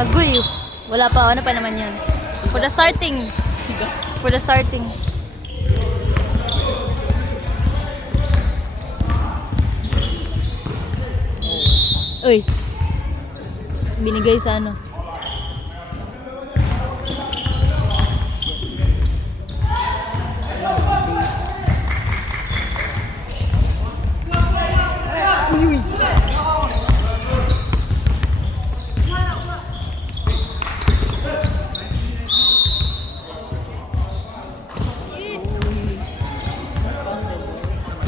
Agoy. Wala pa. Ano pa naman yun? For the starting. For the starting. Uy. Binigay sa ano.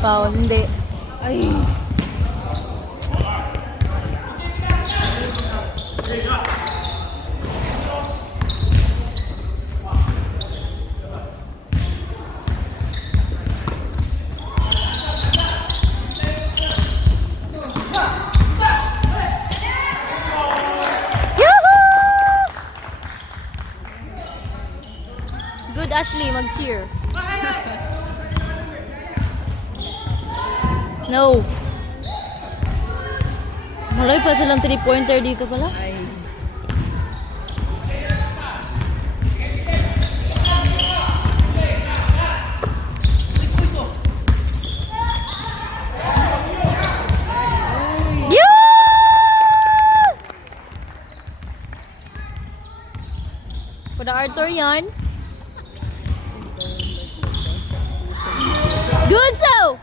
Foul, hindi. Ay. Good, Ashley, mag-cheer. No. Malay pa silang 3-pointer dito pala. Ay. Yeah! For the Arthurian. Good so!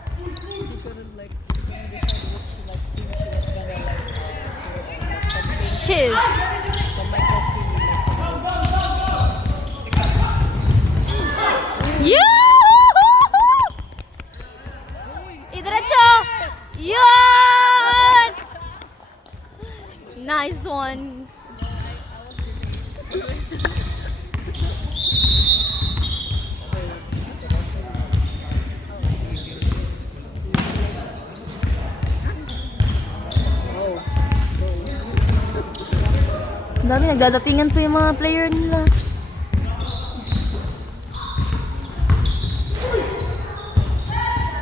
Shiz. Idiretso! Yan! Nice one. Ang dami, nagdadatingan pa yung mga player nila.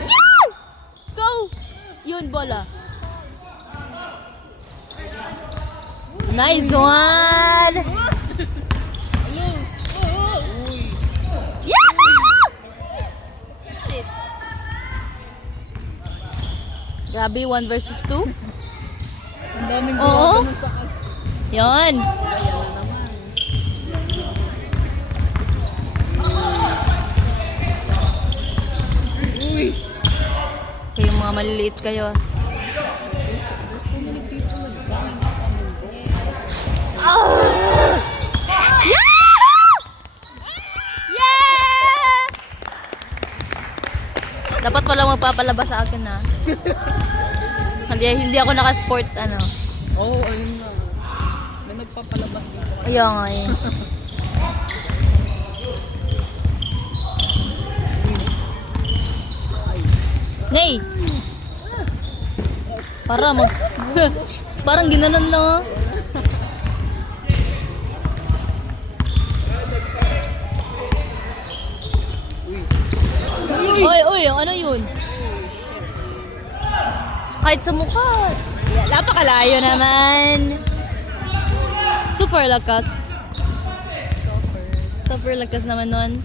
Yeah! Go! Yun, bola. Nice one! Yeah! Shit. Grabe, 1 versus 2. Ang daming Oo. gumagano sa Yun. Ayan na naman. Uy! Kayong mga maliliit kayo. Oh! Yeah! Yeah! Dapat pala magpapalabas sa akin na. Hindi ako naka-sport ano. Oo, ayun nga. May nagpapalabas dito. Ayaw nga eh. Nay! Parang ginanon lang ah. Oy, ano yun? Kahit sa mukha. Napakalayo naman. Super lakas. Super lakas naman nun.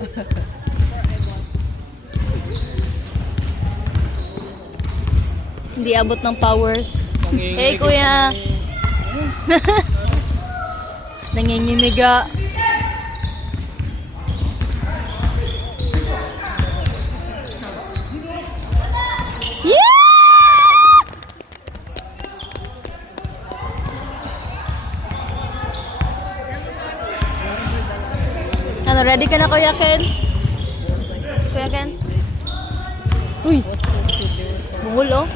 Hindi abot ng powers. Hey, kuya. Nanginginiga. Yeah! Ano, ready ka na, Kuya Ken? Kuya Ken? Uy! Bungol, oh.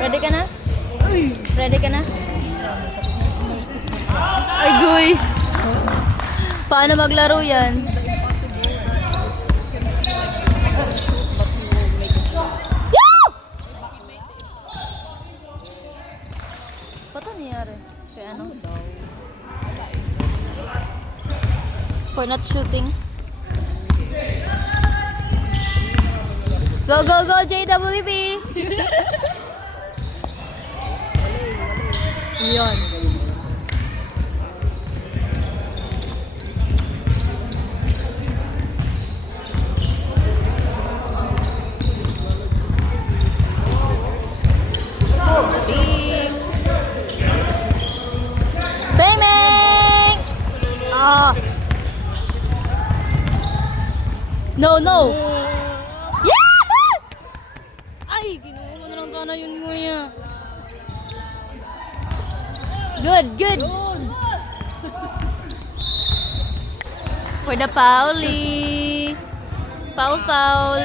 Ready ka na? Ready ka na? Ay, guy! Paano maglaro yan? Yoo! Paano nangyari? Kaya ano? For not shooting. Go, go, go, JWP! Yun. No, no! Yeah! Ay, kinuha mo na lang sana yun, kuya. Good, good. For the Pauli. Foul, foul.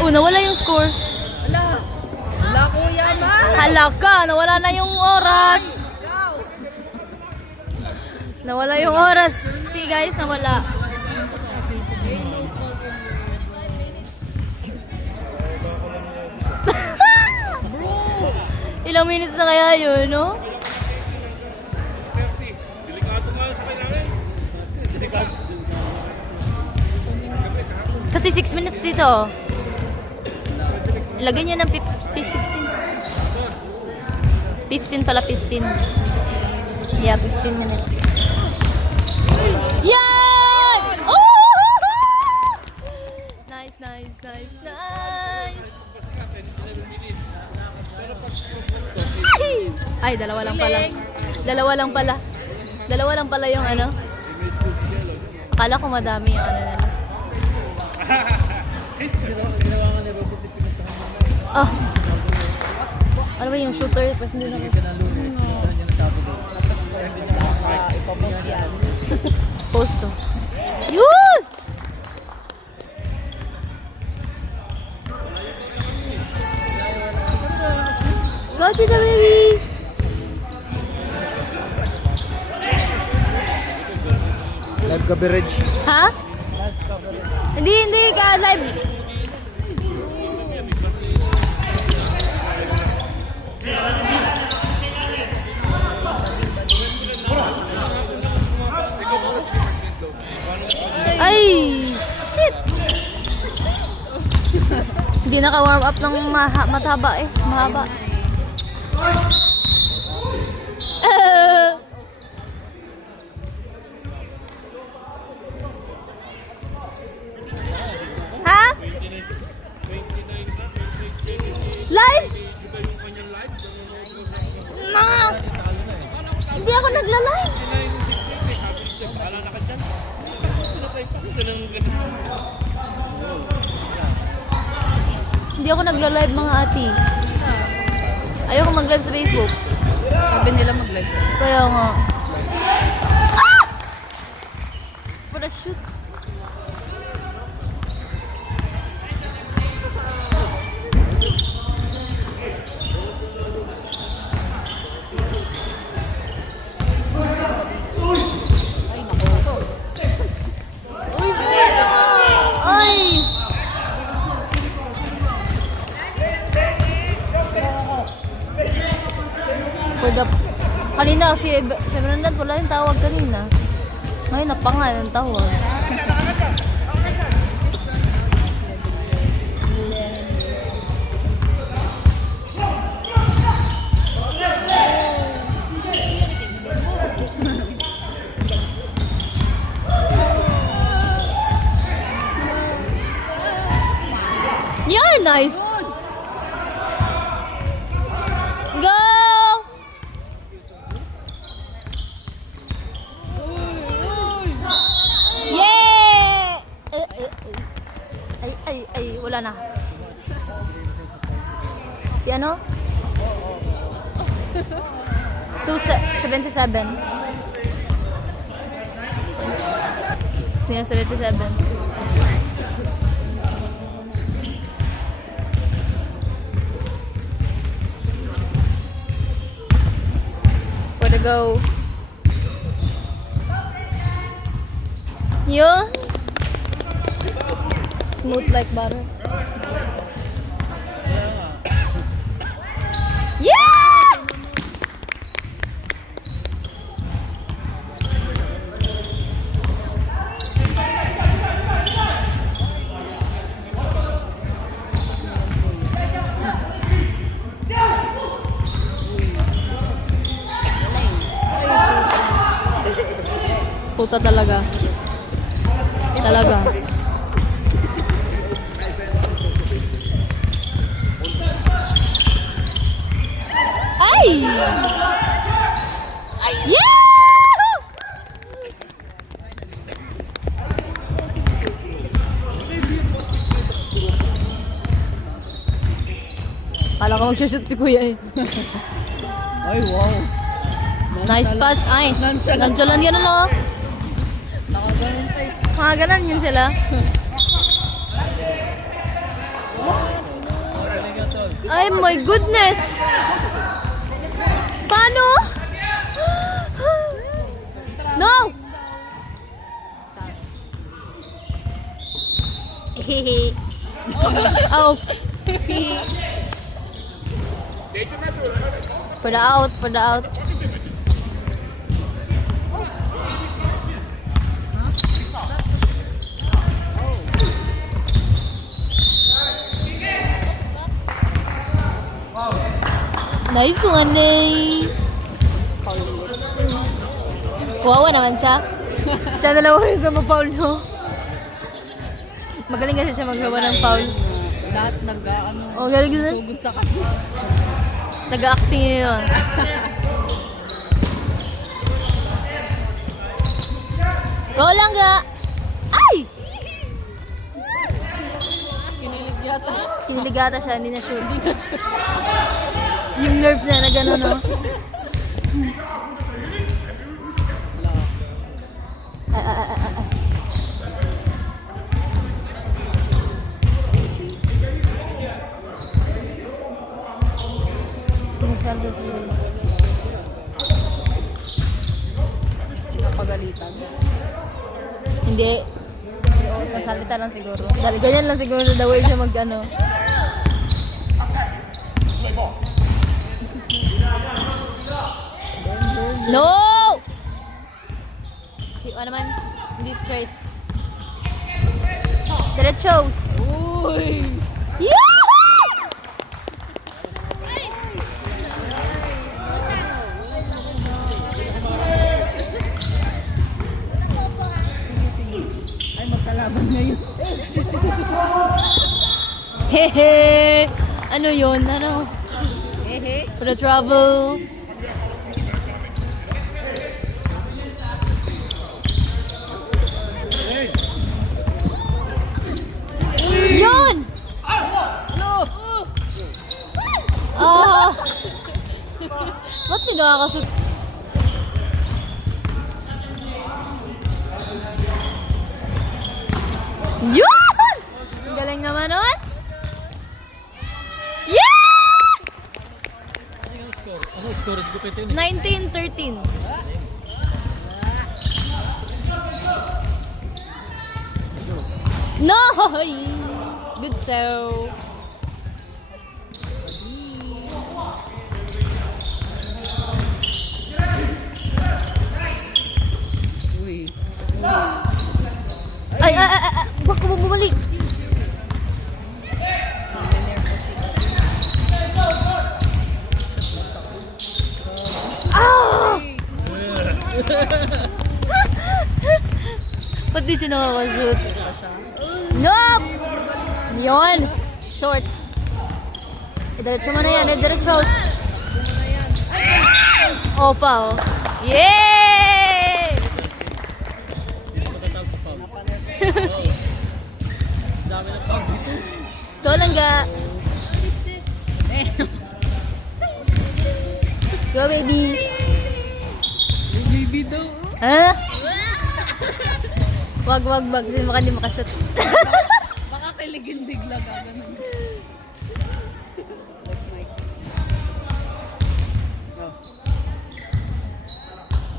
Oh, nawala yung score. Wala. Wala kuya na. Hala ka, nawala na yung oras. Nawala yung oras. See guys, nawala. Ilang minutes na kaya yun, no? Kasi 6 minutes dito. Ilagay niya ng 16. 15 pala, 15. Yeah, 15 minutes. Yan! Oh! Nice, nice, nice, nice. Ay, dalawa lang pala. Dalawa lang pala. Dalawa lang pala yung ano. Akala ko madami yung ano nila. Ah. Ano ba yung shooter? Pas hindi na Ipapost yan. post to. Yun! Gotcha the baby! Live coverage. Ha? Hindi, hindi ka live. Ay, shit. Hindi naka-warm up ng mataba eh, mahaba. Ha? Live? Hindi ako nagla-live. Hindi ako nagla-live mga ati. Ayoko mag-live sa Facebook. Sabi nila mag-live ka. Kaya nga. Ah! For a shoot. Ay! For the... Kanina, si Bernard wala yung tawag kanina. Ngayon, napangal ang tawag. Yeah, nice! Go! Yeah! Ay, wala na. Si ano? 277. Yeah, 77. For the go. Yun. Smooth like butter. Yeah! Puta talaga. Talaga. Ay! Yeah! Kala ko mag-shoot si kuya eh. Ay, wow. Nice pass. Ay, Nonchalant. nonchalant yan ano. Nakaganon tayo. Mga ganan yun sila. Ay, my goodness! Paano? No! Hehe. Oh. For the out, for the out. Nice one eh. Kawawa naman siya. Siya dalawa yung sa ma-foul, no? Magaling kasi siya maghawa ng foul. Lahat nag-ano. Oh, galing din. Sugod sa kanya. Nag-acting yun. Go lang ga! Ay! Kinilig yata siya. Kiniligata siya, hindi na sure. Yung nerves niya na gano'n, no? Ay. Napagalitan. Hindi. Sasalita lang siguro. Dahil ganyan lang siguro the way siya mag-ano. No! Ano naman? Hindi straight. Diretsos! Uy! Yahoo! Ay, magkalaban ngayon. Hehe! Ano yun? Ano? Hehe. For the trouble. Yun! Ah! Ba't hindi nakakasut? Yun! Ang galing naman nun! Yeah! Ano score? Gupit yun 19-13. No! Good so. Uy. Ay! Huwag ko bumalik. Ah! Ba't di siya nakakashoot? Nope! Yun! Short. Diretso mo na yan. Diretso. Opa, oh. Yay! Dami ng pang dito. Go lang ga. Go baby. Yung baby daw. Ha? Wag. Kasi baka hindi makashoot. Baka kiligin bigla ka. Ganun.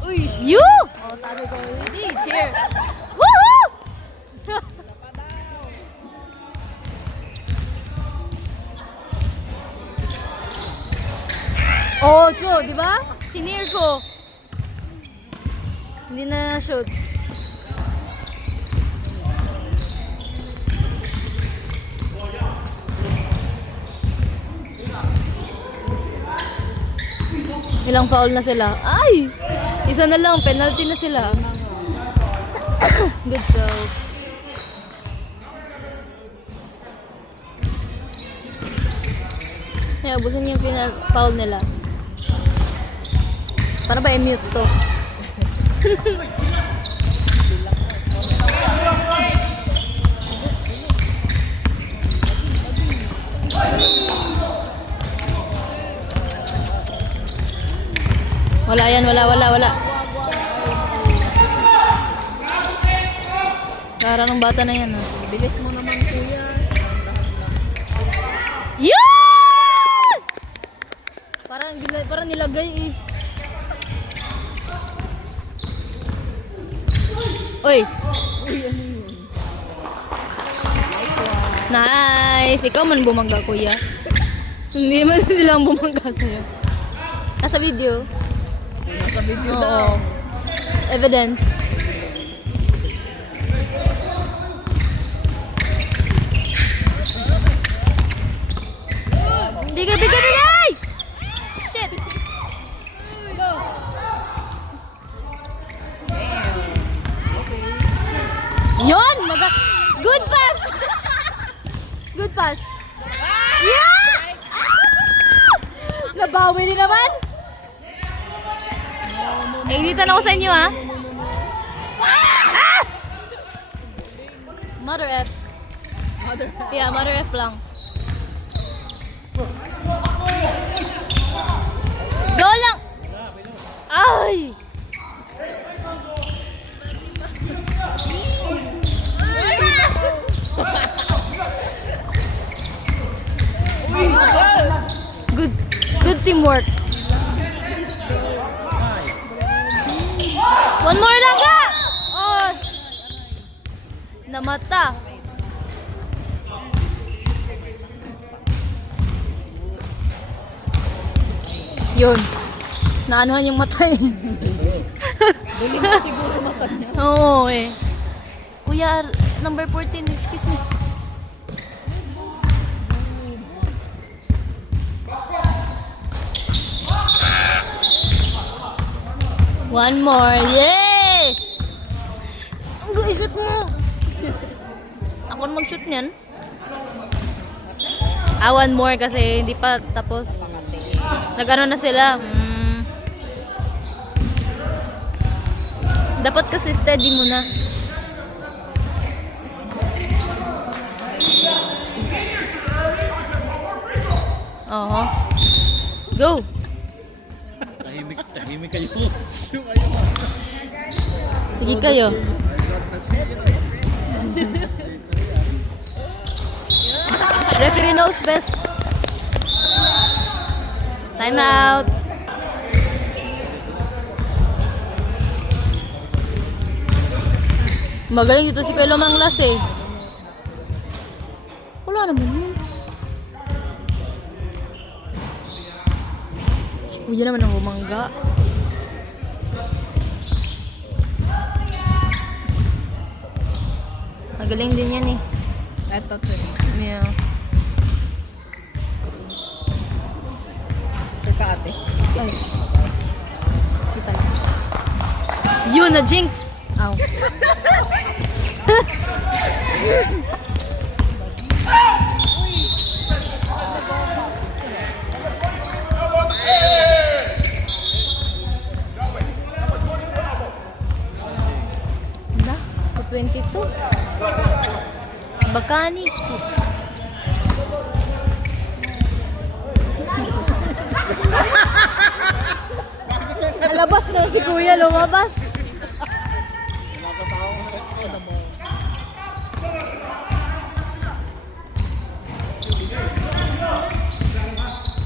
Uy! You! Oh, sabi ko, hindi. Cheer. Woohoo! Oh, Cho, di ba? Sinir ko. Hindi na shoot. Ilang foul na sila? Ay! Isa na lang, penalty na sila. Good so. Kaya ubusin yung foul nila. Para ba i-mute to? Wala yan, wala. Para ng bata na yan, ah. Bilis mo naman, kuya. Yan! Parang nilagay eh. Uy! Uy, ano yun? Nice! Ikaw man bumangga, kuya. Hindi naman silang bumangga sa'yo. Nasa video. Nasa video Oo. daw. Evidence. Bigay! Shit! Yon! Good pass! Good pass. Yeah! Nabawi din naman. Nainitan ako sa inyo, ha? Ah! Mother F. Yeah, Mother F lang. Go lang! Ay! Good teamwork. One more lang ka! Oh! Namata. Yun. Naanuhan yung mata eh. Buling na siguro mata niya. Oo eh. Kuya, number 14, excuse me. One more, yay! Ang shoot mo! Ako na mag-shoot niyan. One more kasi hindi pa tapos. Nag-ano na sila. Dapat kasi steady muna. Oho. Go! Tahimik kayo. Sige kayo. Referee knows best. Time out. Magaling dito si Kuya Manglas eh. Wala naman yun. Si Kuya naman ang humangga. Magaling din yan eh. Eto, sir. Yeah. Sir ka, ate. Ay. Kita lang. Yun na jinx. Ow. Na, sa 22. Bakani. Alabas na si Kuya, lumabas.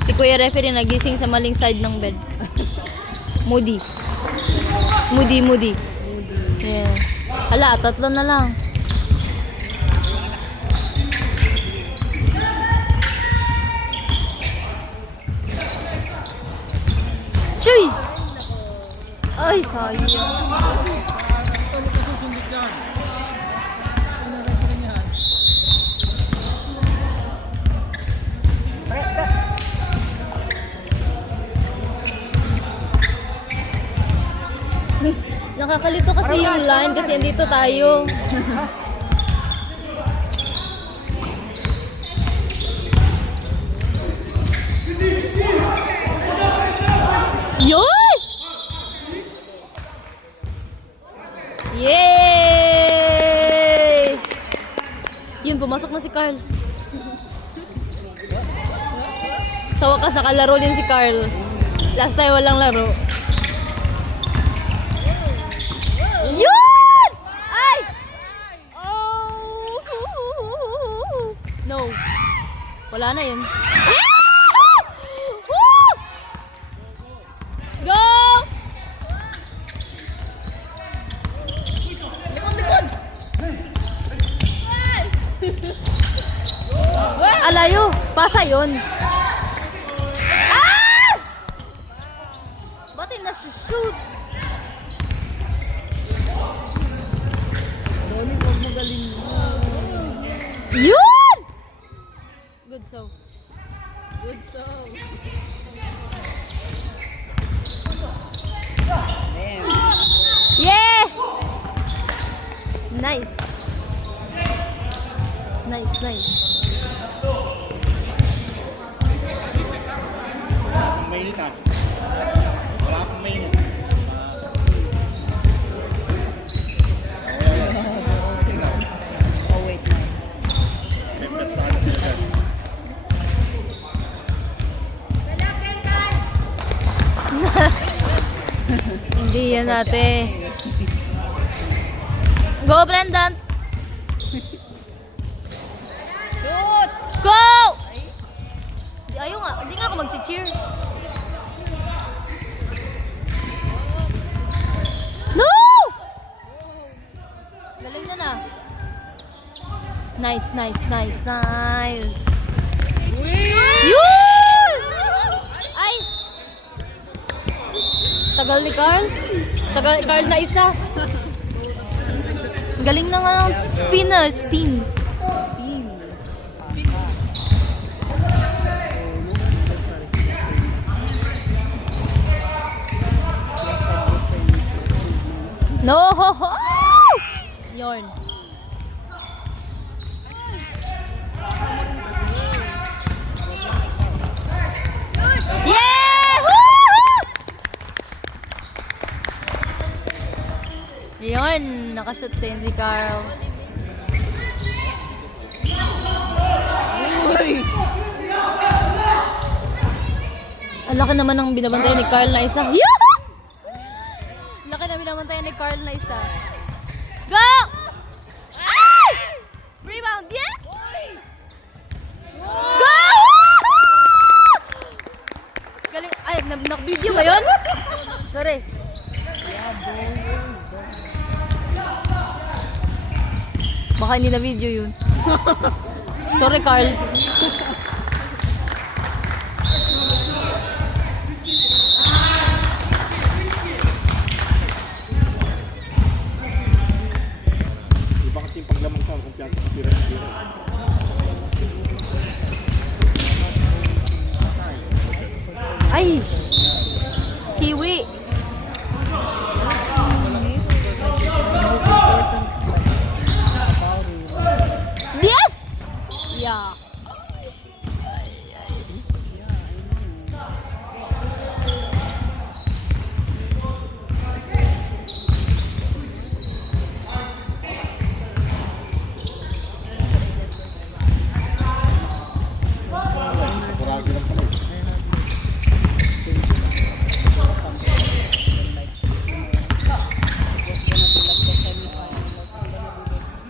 Si Kuya referee nagising sa maling side ng bed. Moody. Yeah. Ala, tatlo na lang. Chuy! Ay, sayang. Ano ka susundot dyan? Ano na rin yan? Nakakalito kasi yung line kasi andito tayo. Yun! Yay! Yun, pumasok na si Carl. Sa wakas nakalaro din si Carl. Last time walang laro. Wala na yun. Yeah! Woo! Go! Alayo, pasa yun. Ah! Ba't na-shoot? Ronnie, huwag magaling mo. Yun! Good so. Good song. Yeah! Nice. Nice, nice. Mainit ah. Wala akong mainit. Oh, wait na. Pepper sa akin sila. Hindi yan ate. Go, Brendan! Shoot! Go! Ayaw nga, hindi nga ako mag-cheer. No! Galing na na. Nice, nice, nice, nice. Yun! Ay! Tagal ni Carl. Tagal ni Carl na isa. Galing na nga ng spin na, spin. Spin. Spin. No! Yorn. Yeah! Woo! Yun, nakashoot din si Carl. Uy! Ang laki naman ng binabantayan ni Carl na isa. Yoo! Laki na binabantayan ni Carl na isa. Go! Ay! Rebound, yeah! Go! Galing. Ay, nak-video ba yun? Sorry. Baka hindi na video yun. Sorry, Carl. Iba kasi yung paglamang ka kung piyato sa tira-tira. Ay! Kiwi! Yes! Yeah. Kuragi lang pala eh.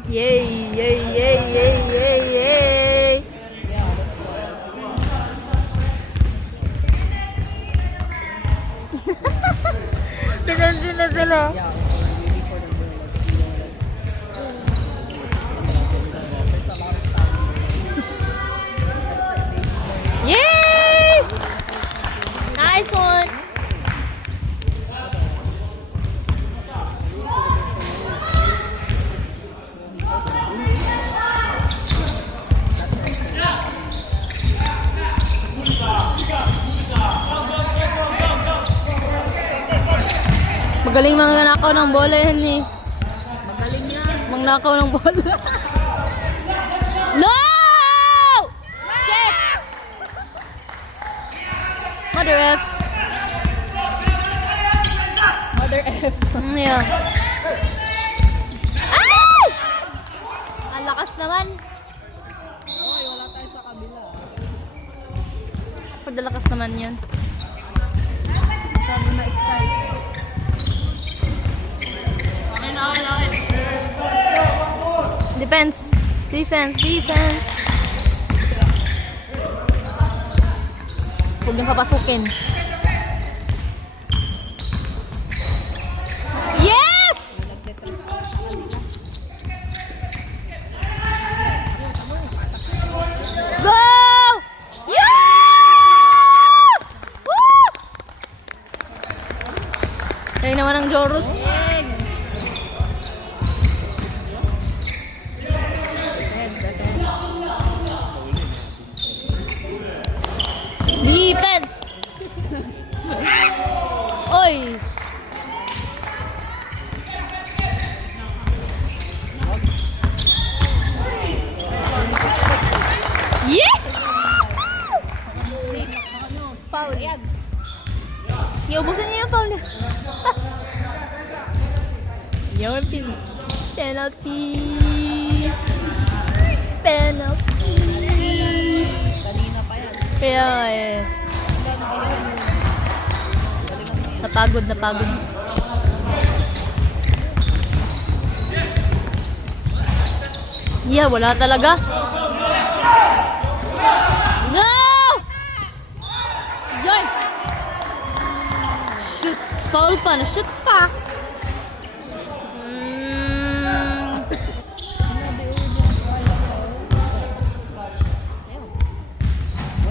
Yay! Yay! Yay! Yay! Yay! Yay! Tinansin na sila. Yeah, so really for the girl. There's a lot of time. Yay! Nice one! Magaling mga nakaw ng bola yan eh. Magaling yan. Mangnakaw ng bola. No! Shit! Mother F. Mother F. Yeah. Ay! Ang lakas naman. Oy, wala tayo sa kabila. Pagdalakas naman yun. Sabi na excited. Defense. Defense. Defense. Huwag niyang papasukin. Yes! Nagte-transfer sa kanila. Go! Yeah! Woo! Kaya naman ang Joros. Defense! Oy! Yeah! Foul. Yan. Iubusin niya yung foul niya. Yung pin. Penalty. Penalty. Kanina pa yan. Kaya eh. Napagod. Yeah, wala talaga. No! Joy! Shoot. Foul pa. Na-shoot pa.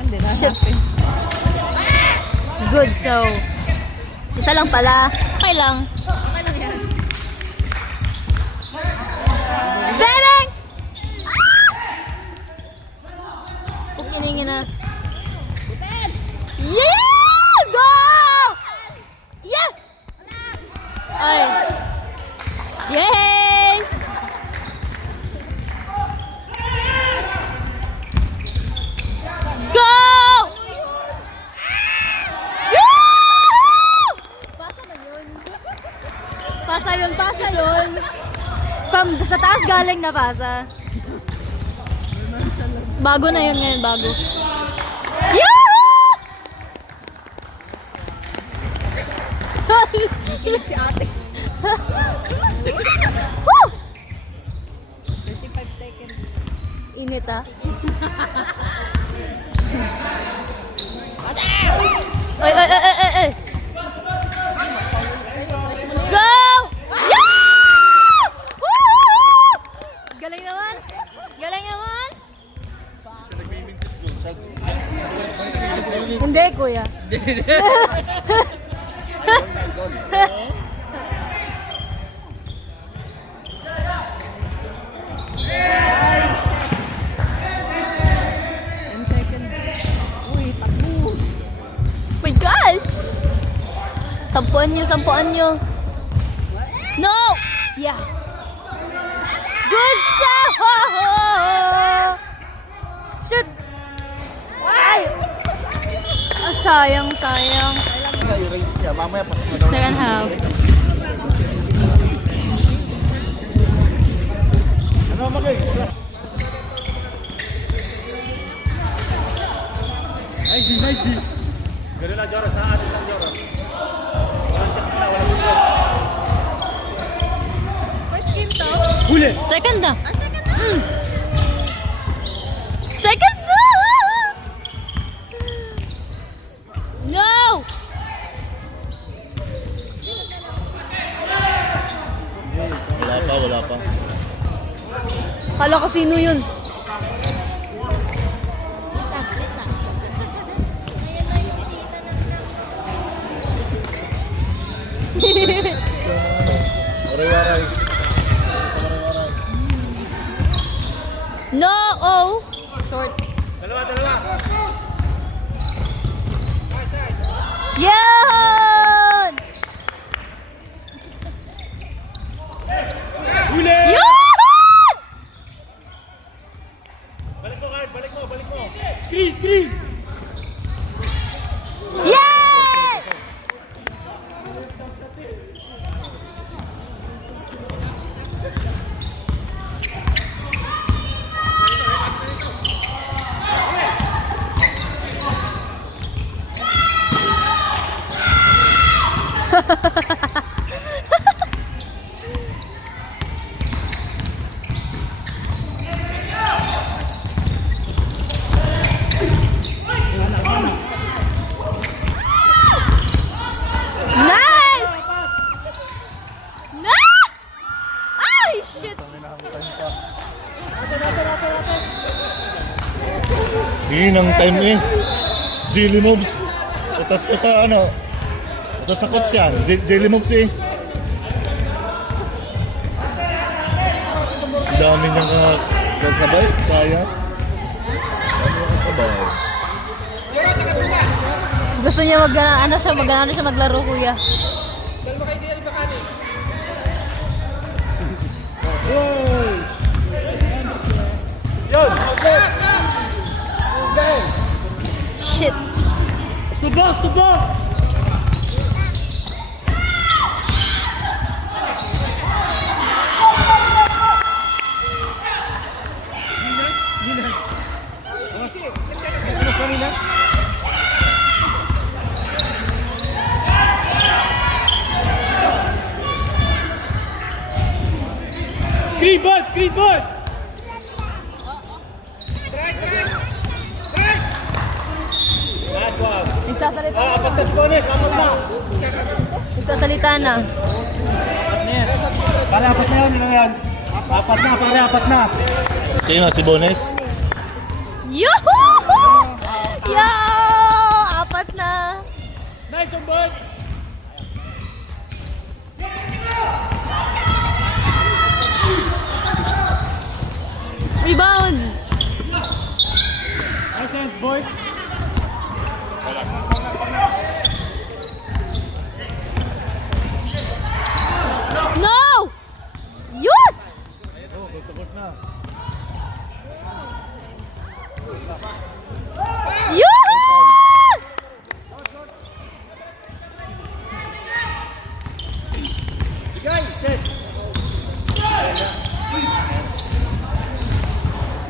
Hindi na Shit. happen. Good, so isa lang pala. Okay lang. Okay lang yan. Bebeng! Huwag kiningin na. Yeah! Go! Yeah! Ay. Yay! Go! Yoo! Pasa yun. From sa taas galing na pasa. Bago na yun ngayon, bago. Yoo! Kilig si ate. Woo! 35 taken. Init ah. Ay, ay, ay, ay, ay. Go! Yeah! Woo! Galing naman. Galing naman. Hindi, kuya. Uy, takbo. My gosh! Sampuan nyo. No! Yeah. Good save! Shoot! Ay! Ah, sayang. I-raise niya. Mamaya pasok na daw. Second half. Ano, Magay? Nice D. Ganun na, Joros. Alis lang, Joros. Walang check na, walang check. First game to. Huli! Second na. Second na. Second na! No! Wala pa. Kala ko sino yun. Waray-waray. No! Oh! Short. Dalawa. Yan! Huli! Yan! Balik mo, Card. Balik mo. Screen! Yay! time eh. Jelly moves. Tapos ko sa ano. Tapos sa coach yan. Jelly moves eh. Ang dami niyang kasabay. Kaya. Kasabay. Gusto niya ano siya maglaro, kuya. Shit. Stubo! Screen ball! Nice one. Nagsasalita na. Apat na Bones, apat na. Nagsasalita na. Pare, apat na yan. Apat na. Sino? Si Bones? Yoo-hoo! Yo! Apat na. Nice one, bud. Rebounds. Nice hands, boy. No! Yun! Yun!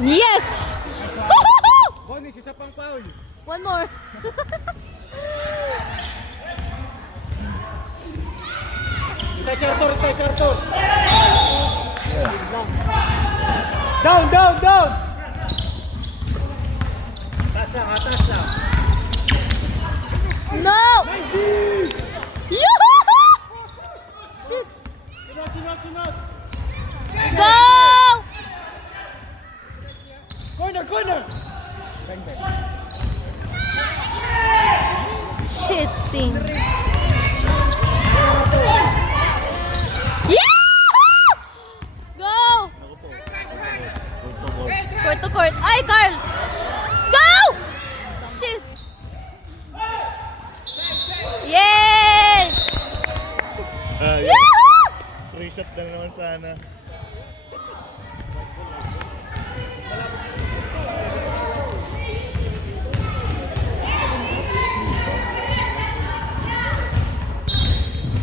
Yes! Bones, isa pang foul. One more. Itay si Arthur. Down! Atas lang. No! Yoo-hoo! Shit! Sunod. Go! Corner! Shit, sing. Yeah! Go! Court to court. Ay, Carl! Go! Shit! Yes! Yahoo! Free shot lang naman sana.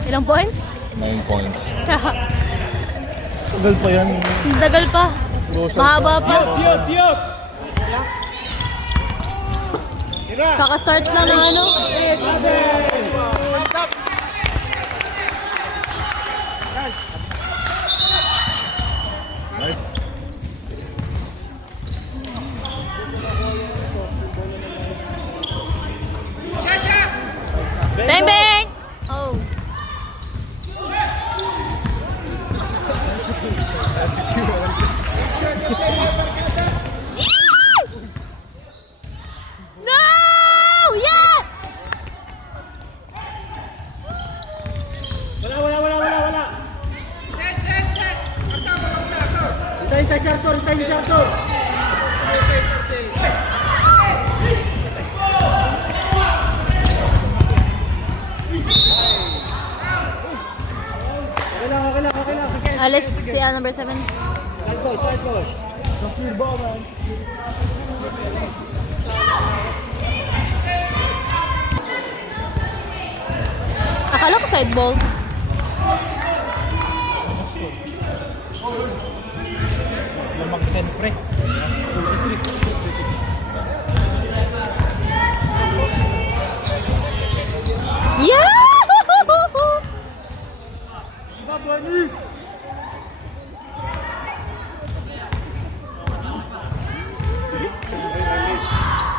Ilang points? 9 points. Tagal pa yan. Tagal pa. Mahaba pa. Diop! Kaka-start lang ng ano. Bang bang! Oh. No! Yeah! Wala. Hintay si Arthur. Okay lang. Alis si number 7. Side ball. Don't ball, man. Akala ko side ball. Lamang 10 pre. Yeah!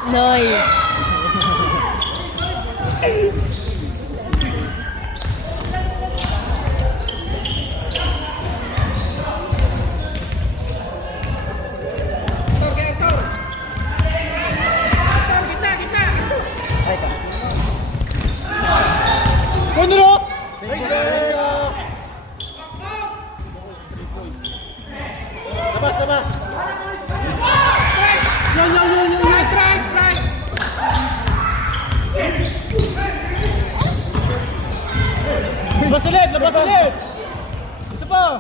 Noy. Labas ulit! Isa pa!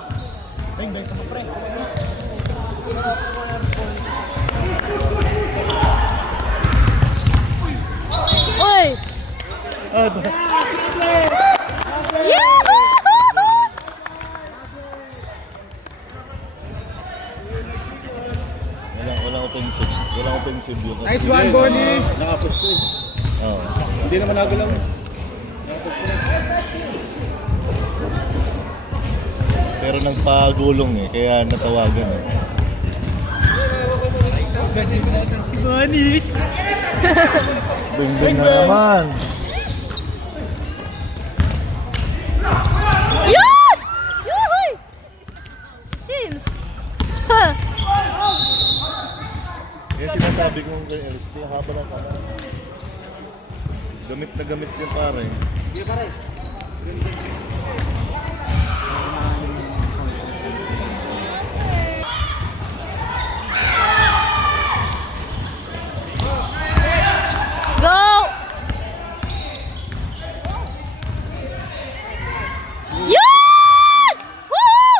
Bang, bang, tama pre. Uy! Ah, ba? Yahoo! Walang offensive. Walang offensive yun. Nice one, Bonis! Nakapos ko eh. Oo. Hindi naman nagalaw. Pero nagpagulong eh, kaya natawagan eh. Si Bonis! Bing-bing na naman. Yun! Yuhuy! Sims! Ha! Kaya sinasabi kong kay LST, haba ng pare. Gamit na gamit yung pare. Hindi pare. Go! Yun! Woo!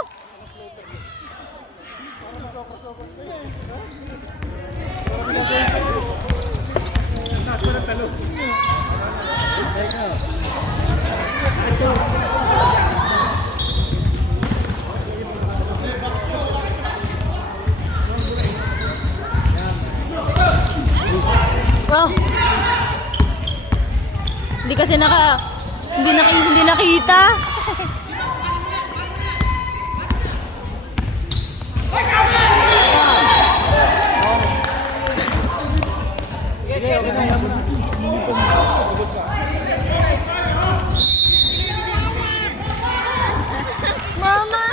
Oh. Hindi kasi hindi nakita. Mama.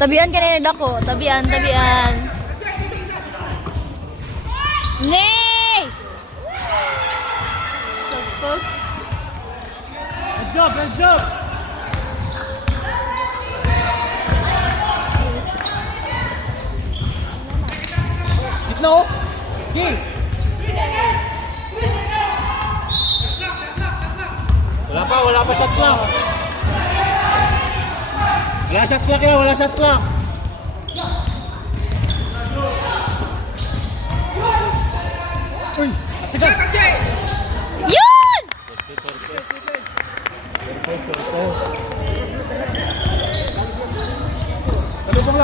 Tabian ka na dako, tabian. Nay! The fuck? Good job! Gitna oh! Game! Wala pa shot clock! Wala shot clock yan, wala shot clock! Uy! Sige! Yun!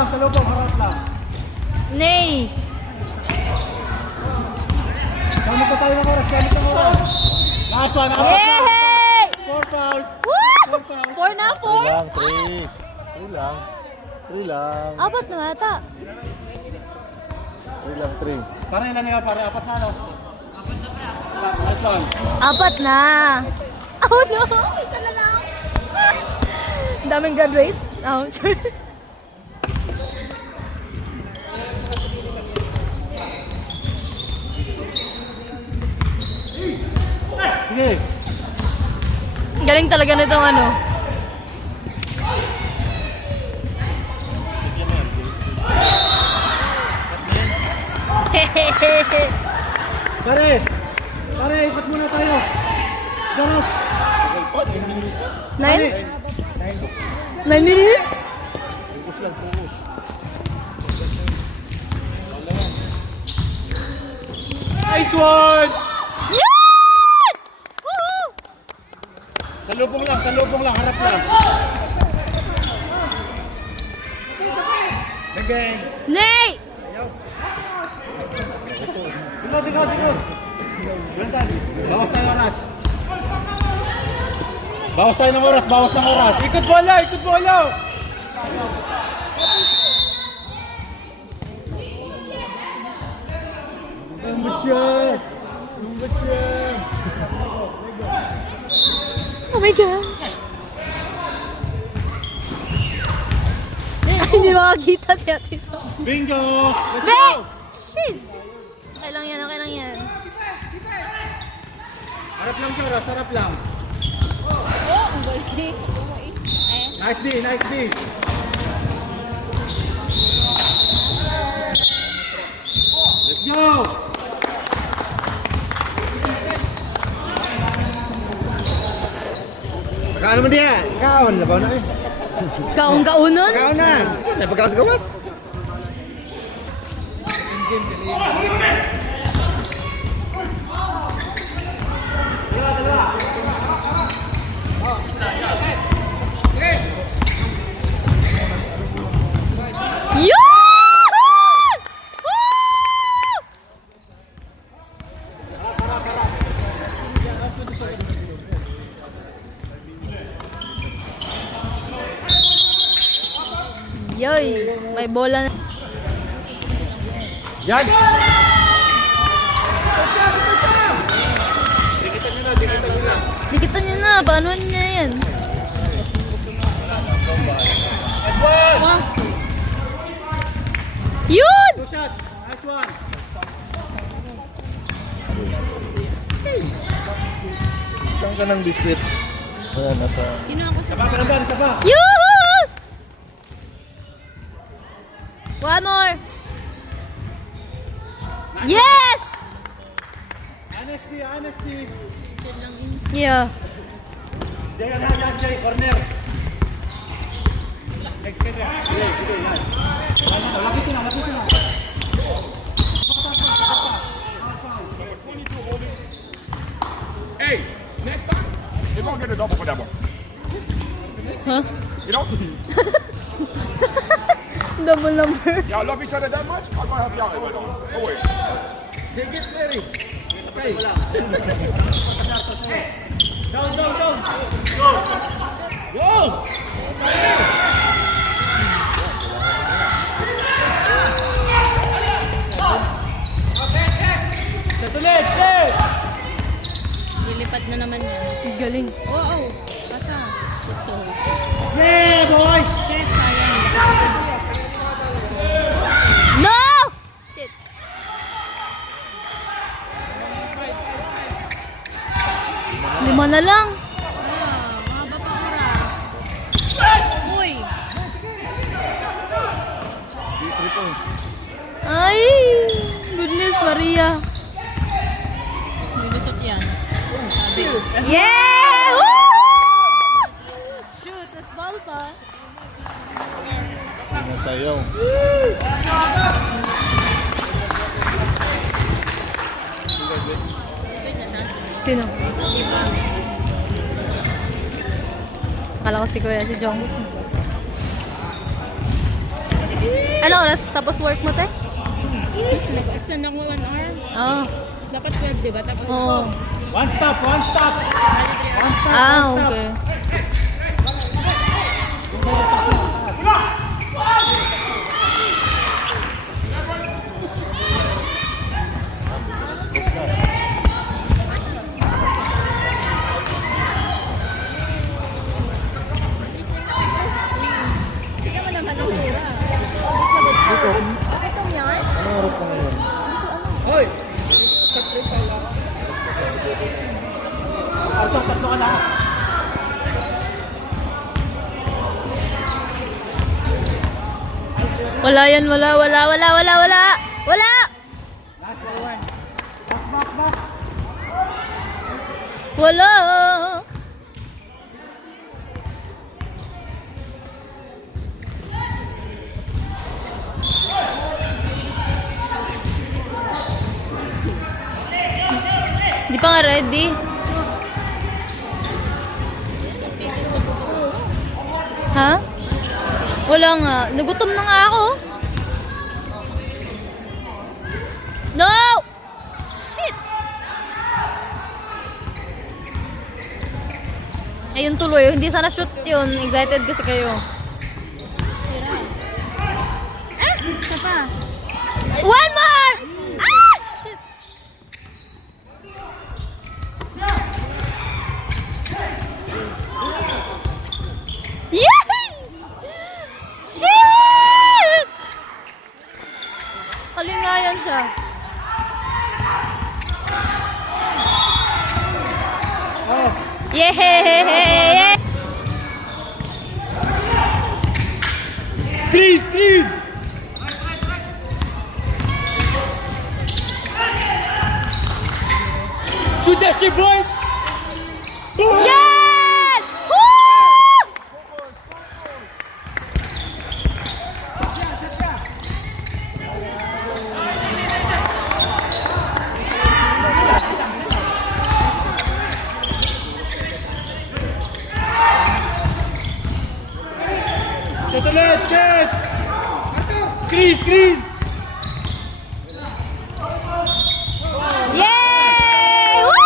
Salubong, harap lang. Nay! Gamit na tayo ng oras. Last one, apat na. Yay! 4 fouls. Woo! 4 na, 4? 3 lang. 3 lang. Apat na mata. 3 lang, 3. Para ilan nga pare? Apat na ano? Last one. Apat na. Oh no! Isa na lang. Daming graduate. Ouch. Sige. Galing talaga nitong ano. Pare, ikot muna tayo. Ganos. 9? 9 minutes? Focus lang, focus. Nice one! Yan! Woohoo! Salubong lang, harap lang. Gang. Nay! Tingod. Bawas tayo ng oras. Ikot bola. Oh my God! Ay, hindi makakita si Ate So. Bingo! Let's Be! go! Shiz! Okay lang yan. Harap lang, Joras. Harap lang. Nice D. Let's go! Ano mo diya? Kaon, labaw na eh. Kaong kaunon? Kaon na. Napagkawas-gawas. Yun! Woo! Yoy, may bola na. Yan! Dikitan nyo na, paano niya yan? Yun! 2 shots. Nice one. Saan ka ng biskwit? Ayan, nasa... Panandaan, isa pa. Yun! One more! Yes! Honesty, honesty. Yeah. Jay, yan, Jay. Corner. Sige, yan. Lapit na. Hey, next time, you're gonna get a double for that one. Huh? You know? Double number. Y'all love each other that much? I'm gonna help y'all with it. Don't worry. Get ready. Okay. Down. Go! Set ulit, set! Lilipat na naman yan. Galing. Oo. Pasa. So, Yeah, boy! No! Shit. Lima na lang. mahaba pa oras. Uy! Ay! Goodness, Maria. Nilusot yan. Yeah! Woo! Shoot, tas ball pa. Nasayaw. Sino? Akala ko si Kuya, si Jong. Ano oras? Tapos work mo, te? Nag-extend ako 1 hour. Oo. Dapat 12, di ba? Tapos Oo. One stop. Ah, okay. Tingnan mo naman ang pera. Itong yan? Anong oras na ngayon? Hoy! Tatlo ka na. Wala yan, wala. Wala! Wala! Di pa nga ready. Ha? Wala nga. Nagutom na nga ako. No! Shit! Ayun tuloy. Hindi sana shoot yun. Excited kasi kayo. Isa pa. One more! Ah! Shit! Yay! Shit! Kalingayan siya. Yay! Screen! Shoot that shit, boy! Boom! Yes! Woo! screen! Yay! Woo!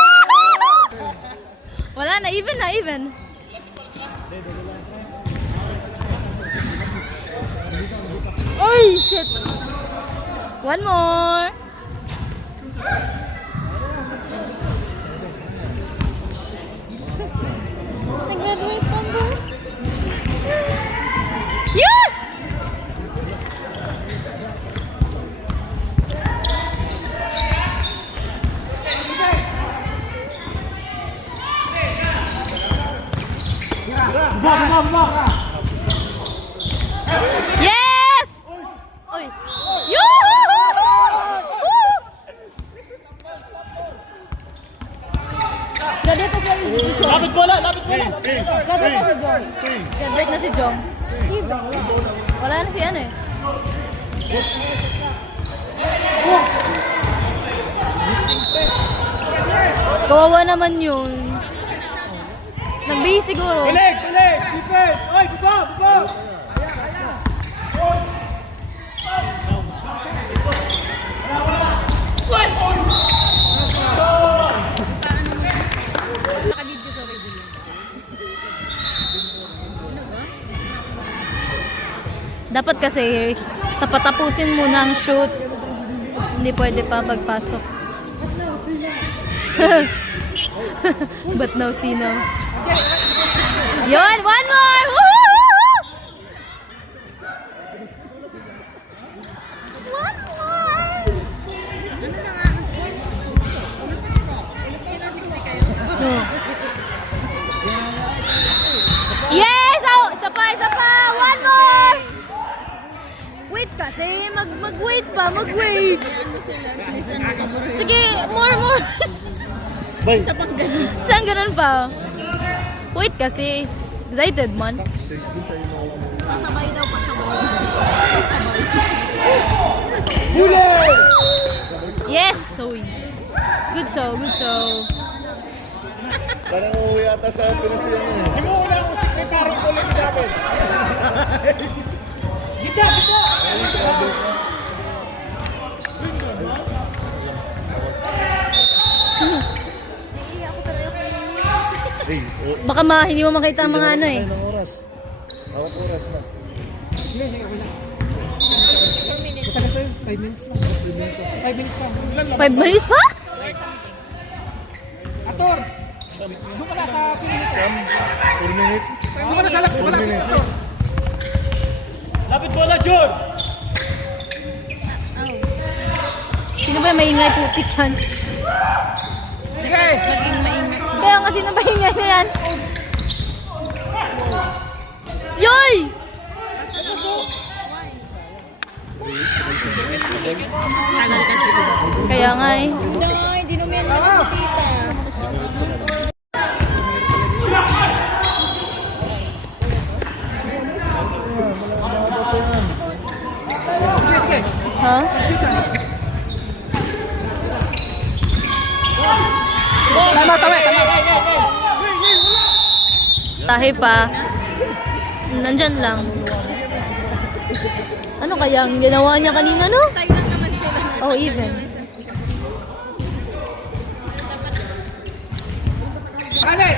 Wala na, even na, even. Oy, shit. One more. Nag-graduate number. Yun! Yes! Oy. Graduate na si Jong. Lapit bola! Lapit bola! Graduate na si Jong. Graduate na si Jong. Wala na si ano eh. Kawawa naman yun. Nag-base siguro. Bilig! Bilig! Defense! Oy! Bubo! Bubo! Dapat kasi tapusin muna ang shoot. Hindi pwede pa pagpasok. But no sino. Yun! One more! Woo-hoo-hoo-hoo! One more! No. Yes! Oh, isa pa! Isa pa! One more! Wait kasi! Mag-wait pa! Mag-wait! Sige! More! Bay, Saan ganun pa? Wait kasi. Excited man. Yes! So, good so. parang uuwi ata sa Pinas yan eh. Hindi mo una ako sekretary ko lang dapat. Gita! Gita! Hey, Baka hindi mo makita ang mga ano eh. ng oras. Hawak oras na. 5 minutes pa? Ator! Doon ka na sa pinito. 4 minutes. Doon ka na sa last. 4 minutes. Lapit bola, George! Sino ba yung maingay putik yan? Sige! Kaya nga sino ba ingay na yan? Yoy! Kaya nga eh. Hindi naman yan si tita. Ha? Tama! Tahi pa. Nandyan lang. Ano kaya ang ginawa niya kanina, no? Tayo lang naman sila. Oh, even. Kanet!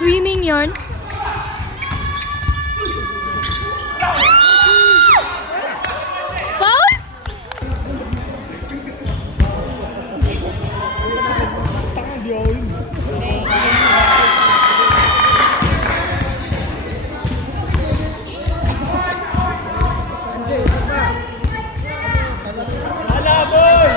Swimming yarn. Foul? Hala, boy!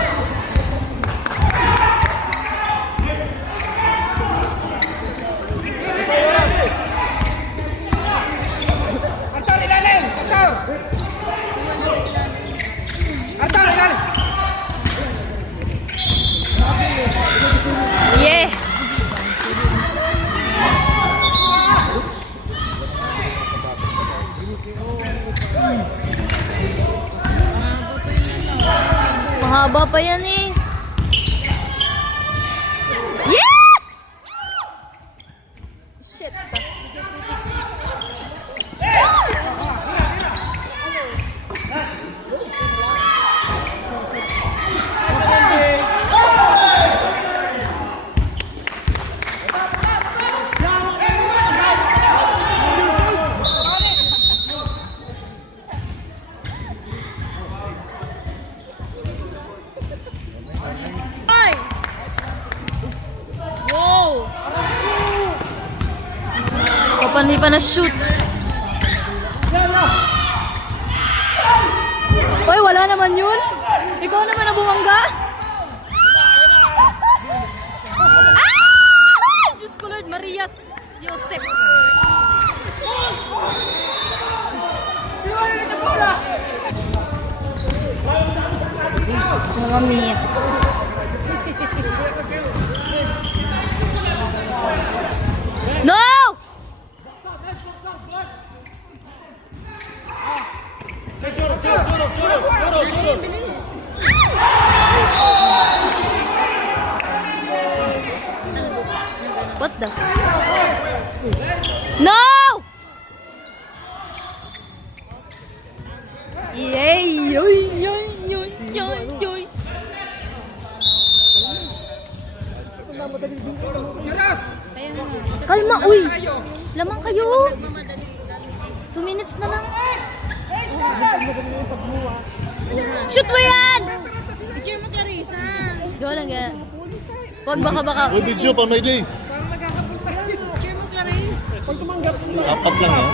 Hindi pa na-shoot. Uy, wala naman yun. Ikaw naman na bumangga. Ah! Diyos ko Lord, Maria Joseph. Mamma mia. No! What the? No! Yay! Yoy, yoy, yoy, yoy, yoy. Kalma, uy! Lamang kayo! 2 minutes na lang. Shoot mo yan! Picture mo, Clarissa. Go lang yan. Huwag baka. Uy, video pa may day. Parang nagkakapunta tayo. Picture mo, Clarissa. Apat lang ha.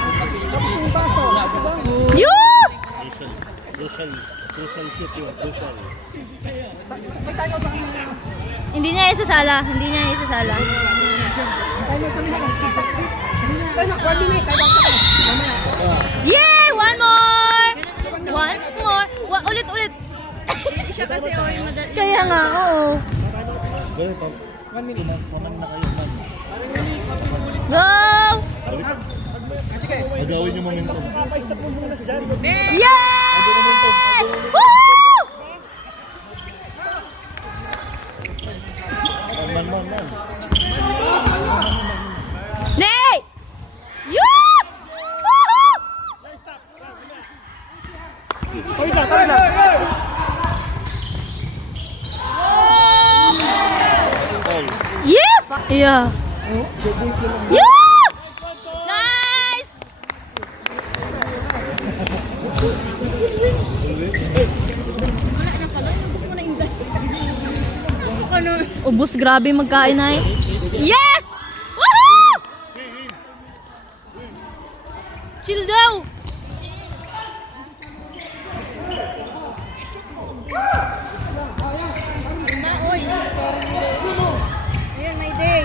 Yoo! Crucial shoot yun. Crucial. Hindi niya isasala. Yay! One more! Ulit. Siya kasi yung madali. Kaya nga, oo. Ganun pa. 1 minute. Kuman na kayo. Go! Magawin yung momentum. Yay! momentum. Woo! Man. Nay! Yoo! Woohoo! Yeah. Yeah! Nice! Ubus, grabe magkain ay. Yes! Woohoo! Chill daw. Ayan, may day.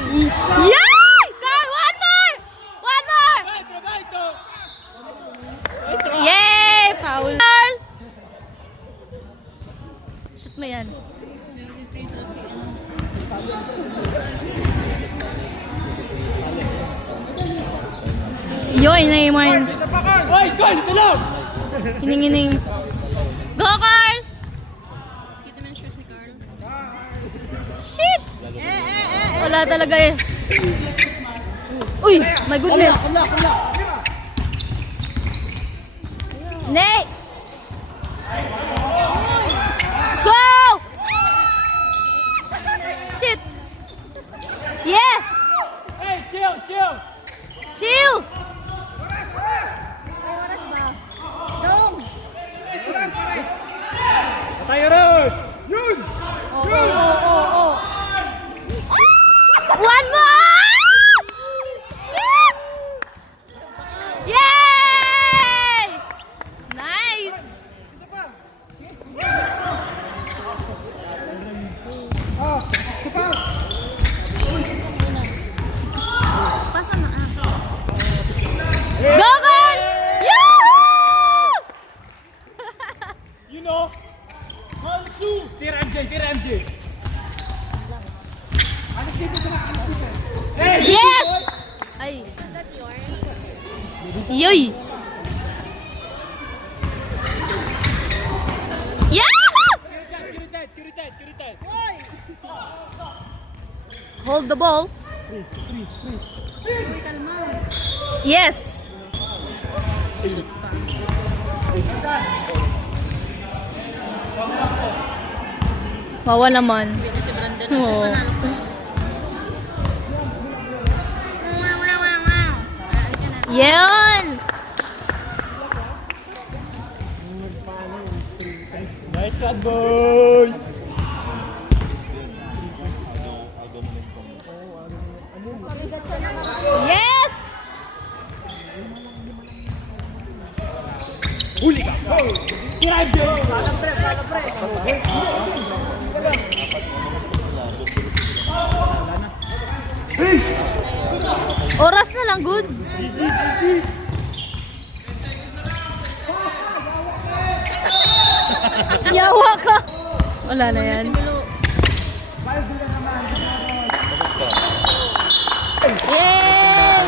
Yay! Carl, one more! Yay! Foul. Carl! Shoot mo yan. Yoy, Neymar. Hoy, Carl, isa lang! Hining. Go, Carl! Kita mo yung shoes ni Carl. Shit! Wala talaga eh. Uy, my goodness. Nay! Go! Shit! Yeah! Hey, chill! Chill! Tayo, Ros! Yun! One more! Shit! Yay! Nice! Pasa na ah. Go, Carl! Yahoo! You know, Hansu! Tira MJ! Yes! Ay. Yoy! Yeah! Kiritet! Hold the ball. Yes! Wawa naman. Si Brandon. Oo. Yan! Nice one, boy! Yes! Oras na lang, good. Yawa ka. Wala na yan. Yay!